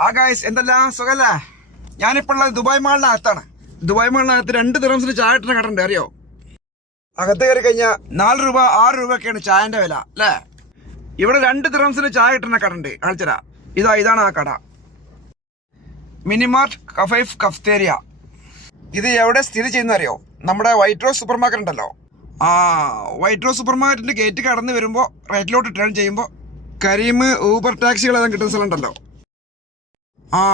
ആ ഗായ്സ് എന്തെല്ലാം സുഖല്ലേ? ഞാനിപ്പോൾ ഉള്ളത് ദുബായ് മാളിനകത്താണ്. ദുബായ് മാളിനകത്ത് 2 ദിറംസിന് ചായ കിട്ടുന്ന കടണ്ട്, അറിയോ? അകത്ത് കയറി കഴിഞ്ഞാൽ 4 രൂപ 6 രൂപയൊക്കെയാണ് ചായന്റെ വില അല്ലേ? ഇവിടെ 2 ദിറംസിന് ചായ കിട്ടുന്ന കടണ്ട്, കാണിച്ചരാ. ഇതാണ് ആ കട, മിനിമാർട്ട് കഫൈഫ് കഫ്തേരിയ. ഇത് എവിടെ സ്ഥിതി ചെയ്യുന്ന അറിയോ? നമ്മുടെ വൈറ്റ് റോസ് സൂപ്പർ മാർക്കറ്റ് ഉണ്ടല്ലോ, ആ വൈറ്റ് റോസ് സൂപ്പർ മാർക്കറ്റിന്റെ ഗേറ്റ് കടന്ന് വരുമ്പോൾ റൈറ്റിലോട്ട് ടേൺ ചെയ്യുമ്പോൾ കരീം ഊബർ ടാക്സികളെല്ലാം കിട്ടുന്ന സ്ഥലം ഉണ്ടല്ലോ,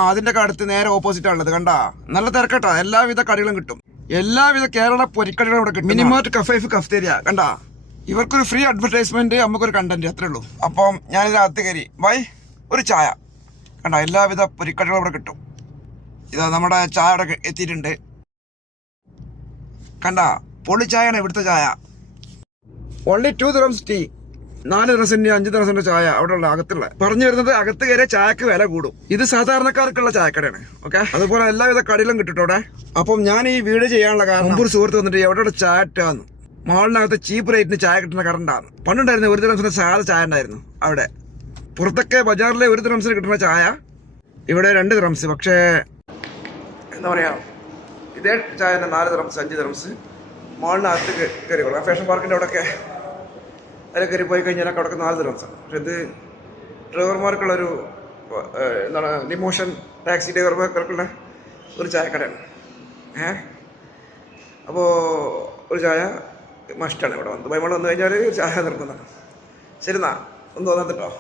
അതിന്റെ അടുത്ത് നേരെ ഓപ്പോസിറ്റ് ആണുള്ളത്. കണ്ടാ, നല്ല തിരക്കട്ടാ. എല്ലാവിധ കടികളും കിട്ടും, എല്ലാവിധ കേരള പൊരിക്കടികളും ഇവിടെ കിട്ടും. മിനിമാർട്ട് കഫൈഫ് കഫ്തേരിയ കണ്ടാ. ഇവർക്കൊരു ഫ്രീ അഡ്വർടൈസ്മെന്റ്, നമുക്കൊരു കണ്ടന്റ്, അത്രേ ഉള്ളൂ. അപ്പം ഞാനിതിനകത്ത് കയറി ഒരു ചായ കണ്ട. എല്ലാവിധ പൊരിക്കടികളും ഇവിടെ കിട്ടും. ഇതാ നമ്മുടെ ചായ ഇവിടെ എത്തിയിട്ടുണ്ട്. കണ്ട, പൊളി ചായയാണ് ഇവിടുത്തെ ചായ. ഓൺലി 2 ദിറംസ് ടീ, 4 ദിറംസിന്റെ 5 ദിറംസിന്റെ ചായ അവിടെ ഉള്ള അകത്തുള്ള. പറഞ്ഞു വരുന്നത് അകത്ത് കയറിയ ചായക്ക് വില കൂടും. ഇത് സാധാരണക്കാർക്കുള്ള ചായക്കടയാണ്. ഓക്കെ, അതുപോലെ എല്ലാവിധ കടികളും കിട്ടും അവിടെ. അപ്പം ഞാൻ ഈ വീഡിയോ ചെയ്യാനുള്ള കാരണം, മുമ്പ് ഒരു സുഹൃത്ത് വന്നിട്ട് എവിടെ ചായ ഇട്ടാന്ന്, മാളിനകത്ത് ചീപ്പ് റേറ്റിന് ചായ കിട്ടുന്ന കടണ്ടാന്ന്. പണ്ടുണ്ടായിരുന്നു 1 ദിറംസിന്റെ സാധാ ചായ ഉണ്ടായിരുന്നു അവിടെ. പുറത്തൊക്കെ ബജാറിലെ 1 ദിറംസിന് കിട്ടുന്ന ചായ ഇവിടെ 2 ദിറംസ്. പക്ഷേ എന്താ പറയാ, ഇതേ ചായ 4 ദിറംസ് 5 ദിറംസ്. മാളിനകത്ത് കയറിക്കോളാം. ഫാഷൻ പാർക്കിൻ്റെ അവിടെയൊക്കെ അതിൽ കയറി പോയി കഴിഞ്ഞാലൊക്കെ അവിടെ 4 ദിറംസാണ്. പക്ഷെ ഇത് ഡ്രൈവർമാർക്കുള്ളൊരു എന്താണ്, ലിമോഷൻ ടാക്സി ഡ്രൈവർമാർക്കുള്ള ഒരു ചായക്കടയാണ്. അപ്പോൾ ഒരു ചായ മസ്റ്റാണ് ഇവിടെ. ദുബായ് മാൾ വന്നു കഴിഞ്ഞാൽ ചായ നിർബന്ധമാണ്. ശരി എന്നാ, ഒന്ന് തോന്നാത്തിട്ടോ.